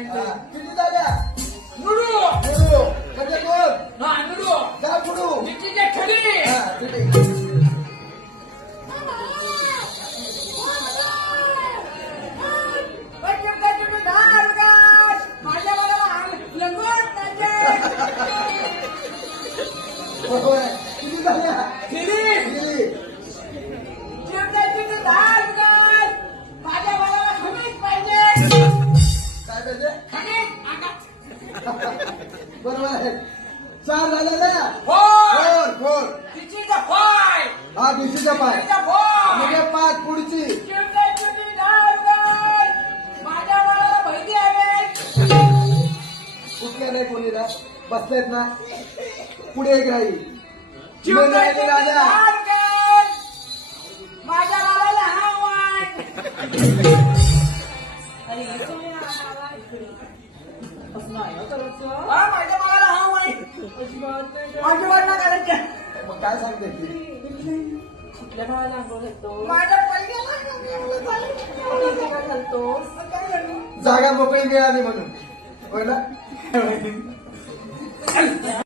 किती झाल्या नुडू नुडू कधी बोल हा नुडू जा पुढू नितीच्या खरी माझ्या मला लंगोट होय किती झाल्या खरी गेली माझ्या बाळाला खमीच पाहिजे काय पाहिजे खमीच अंगात बरोबर आहे 4 झाल्या ना फोर फोर तिचीचा फाय हा दुसरीचा पाय तिचीचा फोर म्हणजे 5 पुढची माझ्या बाळाला माहिती आहे कुठल्या नाही कोणीला बसलेत ना पुढे एक राहील चिवट्याची राजा माझ्या बाळाला हा वाट माझ्या बाळाला हा वाईट माझी वाट ना करायचं मग काय सांगते ती कुठल्या भावाला अंघोळ घालतो माझ्या पहिल्या घालतो जागा मोकळी मिळाली म्हणून होय ना